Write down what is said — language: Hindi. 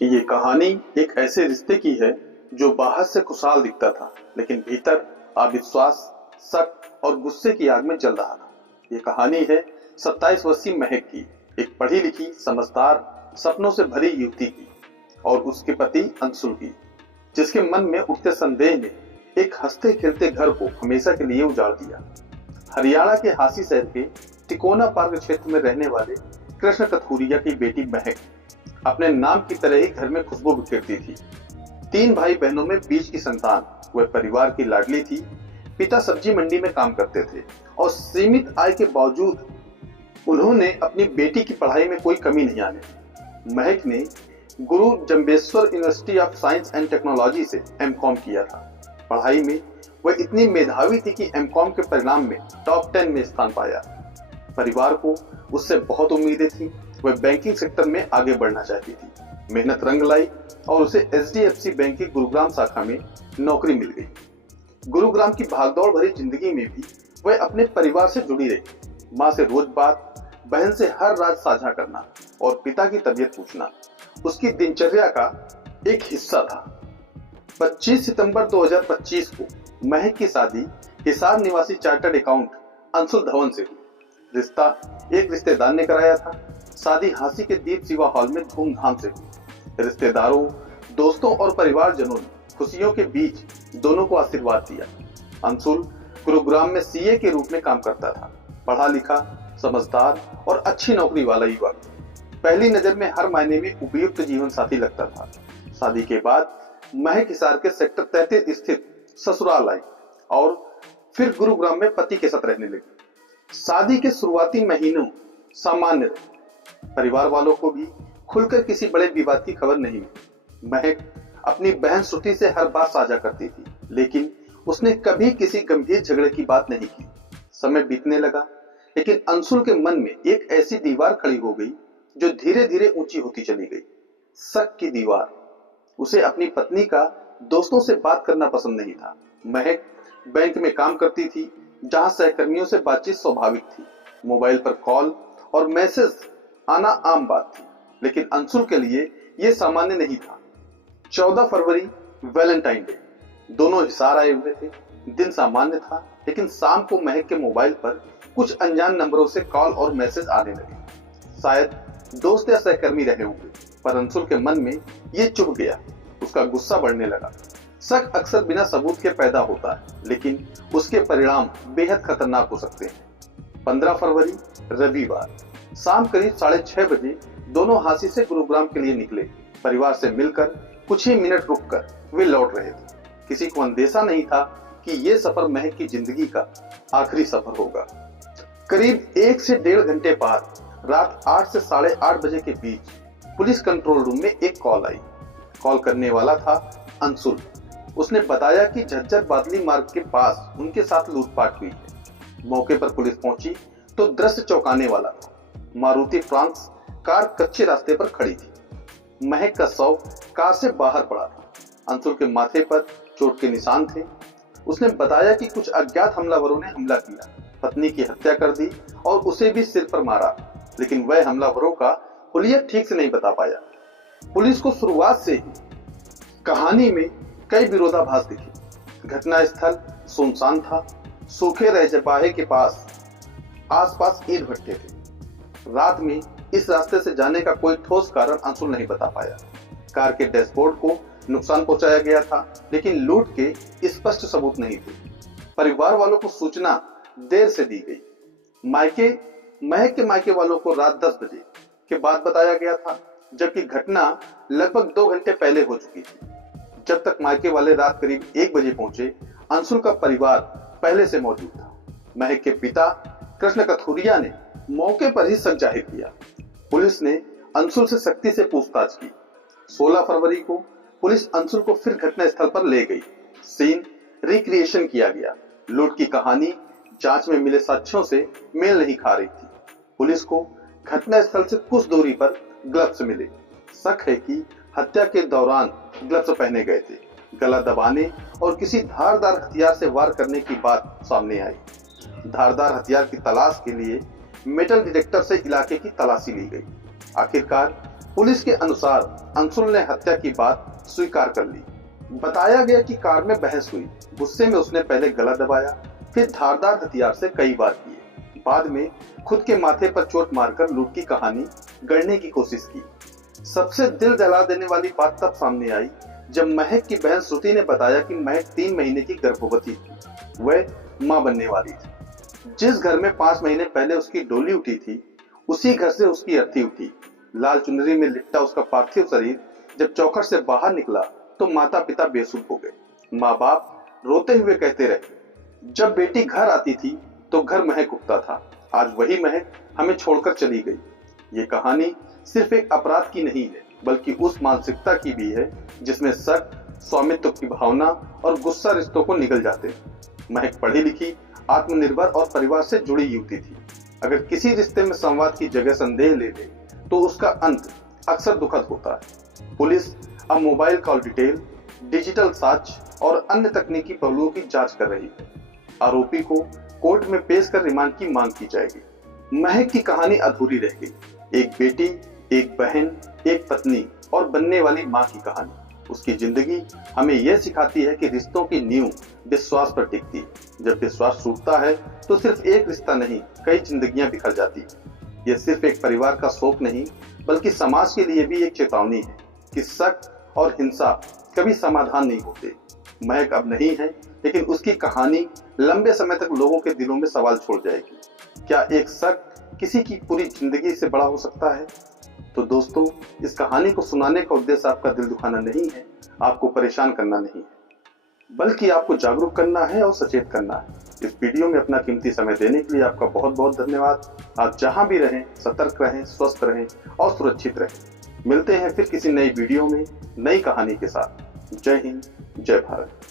ये कहानी एक ऐसे रिश्ते की है जो बाहर से खुशहाल दिखता था, लेकिन भीतर अविश्वास, शक और गुस्से की आग में जल रहा था। ये कहानी है 27 वर्षीय महक की, एक पढ़ी लिखी, समझदार, सपनों से भरी युवती की, और उसके पति अंशुल की, जिसके मन में उठते संदेह ने एक हंसते खेलते घर को हमेशा के लिए उजाड़ दिया। हरियाणा के हासी शहर के तिकोना पार्क क्षेत्र में रहने वाले कृष्ण कथूरिया की बेटी महक अपने नाम की तरह ही घर में खुशबू बिखेरती थी। 3 भाई बहनों में बीच की संतान, वह परिवार की लाडली थी। पिता सब्जी मंडी में काम करते थे और सीमित आय के बावजूद उन्होंने अपनी बेटी की पढ़ाई में कोई कमी नहीं आने दी। महक ने गुरु Jambheshwar university of science and technology से एमकॉम किया था। पढ़ाई में वह इतनी मेधावी थी कि एमकॉम के परिणाम में टॉप 10 में स्थान पाया। परिवार को उससे बहुत उम्मीदें थी। वह बैंकिंग सेक्टर में आगे बढ़ना चाहती थी। मेहनत रंग लाई और उसे एचडीएफसी बैंक की गुरुग्राम शाखा में नौकरी मिल गई। गुरुग्राम की भागदौड़ भरी जिंदगी में भी वह अपने परिवार से जुड़ी रही। माँ से रोज बात, बहन से हर रात साझा करना और पिता की तबीयत पूछना उसकी दिनचर्या का एक हिस्सा था। 25 सितंबर 2025 को महक की शादी हिसार निवासी चार्टर्ड अकाउंट अंशुल धवन से हुई। रिश्ता एक रिश्तेदार ने कराया था। शादी हांसी के दीप शिवा हॉल में धूमधाम से हुई। रिश्तेदारों, दोस्तों और परिवारजनों ने खुशियों के बीच दोनों को आशीर्वाद दिया। अंशुल गुरुग्राम में सीए के रूप में काम करता था। पढ़ा लिखा, समझदार और अच्छी नौकरी वाला युवक। पहली नजर में हर मायने में उपयुक्त जीवन साथी लगता था। शादी के बाद महक हिसार के सेक्टर 33 स्थित ससुराल आई और फिर गुरुग्राम में पति के साथ रहने लगी। शादी के शुरुआती महीनों सामान्य रहे। परिवार वालों को भी खुलकर किसी बड़े विवाद की खबर नहीं मिली। महक अपनी बहन श्रुति से हर बात साझा करती थी, लेकिन उसने कभी किसी गंभीर झगड़े की बात नहीं की। समय बीतने लगा, लेकिन अंशुल के मन में एक ऐसी दीवार खड़ी हो गई जो धीरे धीरे ऊंची होती चली गई। शक की दीवार। उसे अपनी पत्नी का दोस्तों से बात करना पसंद नहीं था। महक बैंक में काम करती थी, जहां सहकर्मियों से बातचीत स्वाभाविक थी। मोबाइल पर कॉल और मैसेज आना आम बात थी, लेकिन अंशुल के लिए यह सामान्य नहीं था। 14 फरवरी वैलेंटाइन डे, दोनों हिसार आए हुए थे। दिन सामान्य था, लेकिन शाम को महक के मोबाइल पर कुछ अनजान नंबरों से कॉल और मैसेज आने लगे। शायद दोस्त या सहकर्मी रहे होंगे, पर अंशुल के मन में ये चुभ गया। उसका गुस्सा बढ़ने लगा। शक अक्सर बिना सबूत के पैदा होता है, लेकिन उसके परिणाम बेहद खतरनाक हो सकते हैं। 15 फरवरी रविवार, शाम करीब 6:30 बजे दोनों हांसी से गुरुग्राम के लिए निकले। परिवार से मिलकर कुछ ही मिनट रुककर वे लौट रहे थे। किसी को अंदेशा नहीं था कि यह सफर महक की जिंदगी का आखिरी सफर होगा। करीब 1 से 1.5 घंटे बाद रात 8 से 8:30 बजे के बीच पुलिस कंट्रोल रूम में एक कॉल आई। कॉल करने वाला था अंशुल। उसने बताया कि झज्जर बादली मार्ग के पास उनके साथ लूटपाट हुई है। मौके पर पुलिस पहुंची तो दृश्य चौंकाने वाला था। मारुति फ्रांस कार कच्चे रास्ते पर खड़ी थी। महक का शव कार से बाहर पड़ा था। अंशुल के माथे पर चोट के निशान थे। उसने बताया कि कुछ अज्ञात हमलावरों ने हमला किया, पत्नी की हत्या कर दी और उसे भी सिर पर मारा, लेकिन वह हमलावरों का हुलिया ठीक से नहीं बता पाया। पुलिस को शुरुआत से ही कहानी में कई विरोधाभास दिखे। घटना स्थल सुनसान था। सूखे रजबाहे के पास आसपास ईंट भट्टे थे। रात में इस रास्ते से जाने का कोई ठोस कारण अंशुल नहीं बता पाया। कार के डैशबोर्ड को नुकसान पहुंचाया गया था, लेकिन लूट के स्पष्ट सबूत नहीं थे। परिवार वालों को सूचना देर से दी गई। महक के मायके वालों को रात 10 बजे के बाद बताया गया था, जबकि घटना लगभग 2 घंटे पहले हो चुकी थी। जब तक मायके वाले रात करीब 1 बजे पहुंचे, अंशुल का परिवार पहले से मौजूद था। महक के पिता कृष्ण कथूरिया ने मौके पर ही शक जाहिर किया। पुलिस ने अंशुल से सख्ती से पूछताछ की। 16 फरवरी को पुलिस अंशुल को फिर घटना स्थल पर ले गई। सीन रिक्रिएशन किया गया। लूट की कहानी जांच में मिले साक्ष्यों से मेल नहीं खा रही थी। पुलिस को घटना स्थल से कुछ दूरी पर ग्लव्स मिले। शक है कि हत्या के दौरान ग्लव्स पहने गए थे। गला दबाने और किसी धारदार हथियार से वार करने की बात सामने आई। धारदार हथियार की तलाश के लिए मेटल डिटेक्टर से इलाके की तलाशी ली गई। आखिरकार पुलिस के अनुसार अंशुल ने हत्या की बात स्वीकार कर ली। बताया गया कि कार में बहस हुई। गुस्से में उसने पहले गला दबाया, फिर धारदार हथियार से कई वार किए। बाद में खुद के माथे पर चोट मारकर लूट की कहानी गढ़ने की कोशिश की। सबसे दिल जला देने वाली बात तब सामने आई जब महक की बहन श्रुति ने बताया कि महक 3 महीने की गर्भवती थी, वह मां बनने वाली थी। जिस घर में 5 महीने पहले उसकी डोली उठी थी, उसी घर से उसकी अर्थी उठी। लाल चुनरी में लिपटा उसका पार्थिव शरीर जब चौखट से बाहर निकला तो माता पिता बेसुध हो गए। माँ बाप रोते हुए कहते रहे, जब बेटी घर आती थी तो घर महक उठता था, आज वही महक हमें छोड़कर चली गई। ये कहानी सिर्फ एक अपराध की नहीं है, बल्कि उस मानसिकता की भी है जिसमें शक, स्वामित्व की भावना और गुस्सा रिश्तों को निगल जाते हैं। महक पढ़ी लिखी, आत्मनिर्भर और परिवार से जुड़ी युवती थी। अगर किसी रिश्ते में संवाद की जगह संदेह ले ले तो उसका अंत अक्सर दुखद होता है। पुलिस अब मोबाइल कॉल डिटेल, डिजिटल साक्ष्य और अन्य तकनीकी पहलुओं की जांच कर रही है। आरोपी को कोर्ट में पेश कर रिमांड की मांग की जाएगी। महक की कहानी अधूरी रह गई। एक बेटी, एक बहन, एक पत्नी और बनने वाली मां की कहानी। उसकी जिंदगी हमें यह सिखाती है कि रिश्तों की नींव विश्वास पर टिकती है। जब विश्वास टूटता है तो सिर्फ एक रिश्ता नहीं, कई जिंदगियां बिखर जाती है। यह सिर्फ एक परिवार का शोक नहीं, बल्कि समाज के लिए भी एक चेतावनी है कि शक और हिंसा कभी समाधान नहीं होते। महक अब नहीं है, लेकिन उसकी कहानी लंबे समय तक लोगों के दिलों में सवाल छोड़ जाएगी। क्या एक शक किसी की पूरी जिंदगी से बड़ा हो सकता है? तो दोस्तों, इस कहानी को सुनाने का उद्देश्य आपका दिल दुखाना नहीं है, आपको परेशान करना नहीं है, बल्कि आपको जागरूक करना है और सचेत करना है। इस वीडियो में अपना कीमती समय देने के लिए आपका बहुत बहुत धन्यवाद। आप जहां भी रहें, सतर्क रहें, स्वस्थ रहें और सुरक्षित रहें। मिलते हैं फिर किसी नई वीडियो में नई कहानी के साथ। जय हिंद, जय भारत।